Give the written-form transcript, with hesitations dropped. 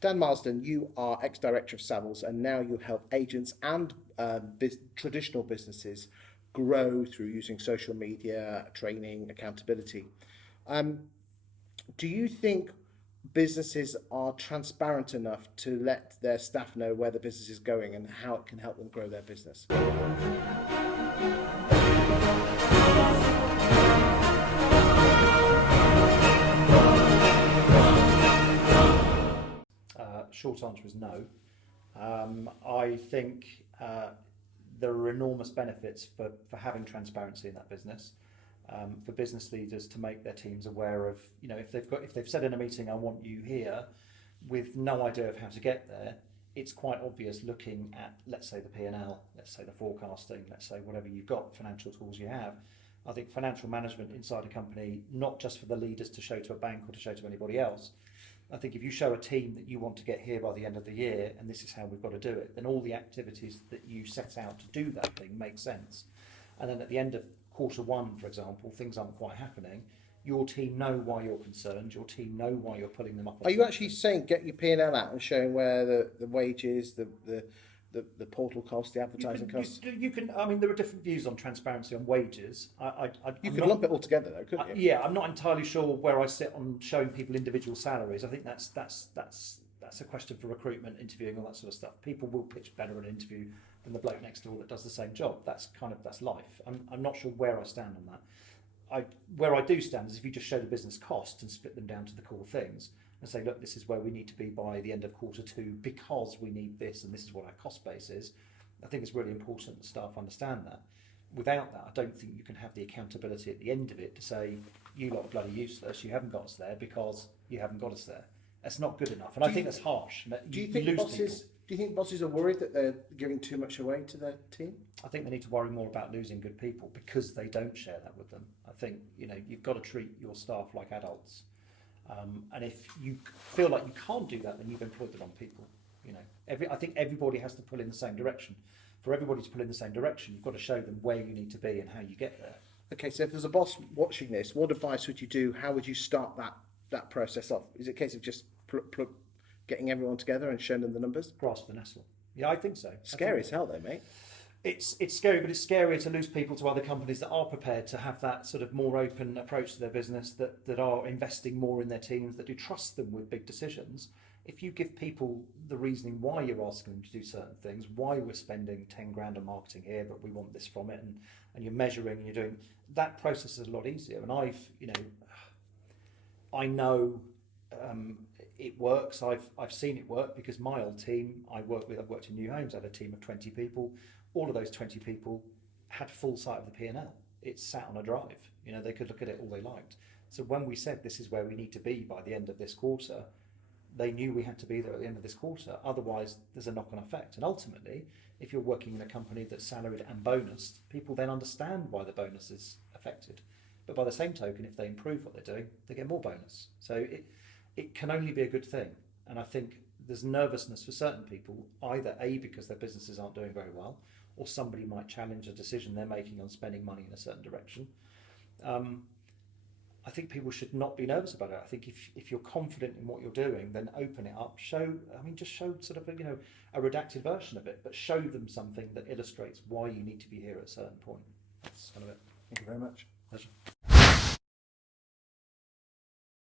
Dan Marsden, you are ex-director of Savills, and now you help agents and traditional businesses grow through using social media, training, accountability. Um, do you think businesses are transparent enough to let their staff know where the business is going and how it can help them grow their business? Short answer is no. I think there are enormous benefits for having transparency in that business. For business leaders to make their teams aware of, if they've said in a meeting, I want you here, with no idea of how to get there, it's quite obvious looking at, let's say, the P&L, let's say the forecasting, let's say whatever you've got, financial tools you have. I think financial management inside a company, not just for the leaders to show to a bank or to show to anybody else. I think if you show a team that you want to get here by the end of the year, and this is how we've got to do it, then all the activities that you set out to do that thing make sense. And then at the end of quarter one, for example, things aren't quite happening. Your team know why you're concerned. Your team know why you're pulling them up. Are you actually saying get your P&L out and showing where the wages, the portal costs, the advertising costs? You can. I mean, there are different views on transparency on wages. You could lump it all together, though, couldn't you? Yeah, I'm not entirely sure where I sit on showing people individual salaries. I think that's a question for recruitment, interviewing, all that sort of stuff. People will pitch better in an interview than the bloke next door that does the same job. That's life. I'm not sure where I stand on that. Where I do stand is if you just show the business cost and split them down to the core things and say, look, this is where we need to be by the end of quarter two because we need this and this is what our cost base is. I think it's really important that staff understand that. Without that, I don't think you can have the accountability at the end of it to say, you lot are bloody useless, you haven't got us there because you haven't got us there. That's not good enough. And I think that's harsh. Do you think bosses are worried that they're giving too much away to their team? I think they need to worry more about losing good people because they don't share that with them. I think you've got to treat your staff like adults, and if you feel like you can't do that, then you've employed the wrong people. I think everybody has to pull in the same direction. For everybody to pull in the same direction, you've got to show them where you need to be and how you get there. Okay, so if there's a boss watching this, what advice would you do? How would you start that process off? Is it a case of just getting everyone together and showing them the numbers? Grasp the nestle. Yeah, I think so. Scary as hell though, mate. It's scary, but it's scarier to lose people to other companies that are prepared to have that sort of more open approach to their business, that are investing more in their teams, that do trust them with big decisions. If you give people the reasoning why you're asking them to do certain things, why we're spending 10 grand on marketing here, but we want this from it, and you're measuring and you're doing, that process is a lot easier. And I know it works. I've seen it work because my old team I've worked in new homes, I had a team of 20 people. All of those 20 people had full sight of the P&L. It sat on a drive. They could look at it all they liked. So when we said this is where we need to be by the end of this quarter, they knew we had to be there at the end of this quarter. Otherwise, there's a knock-on effect. And ultimately, if you're working in a company that's salaried and bonused, people then understand why the bonus is affected. But by the same token, if they improve what they're doing, they get more bonus. So it can only be a good thing. And I think there's nervousness for certain people, either A, because their businesses aren't doing very well, or somebody might challenge a decision they're making on spending money in a certain direction. I think people should not be nervous about it. I think if you're confident in what you're doing, then open it up. Just show sort of a redacted version of it, but show them something that illustrates why you need to be here at a certain point. That's kind of it. Thank you very much. Pleasure.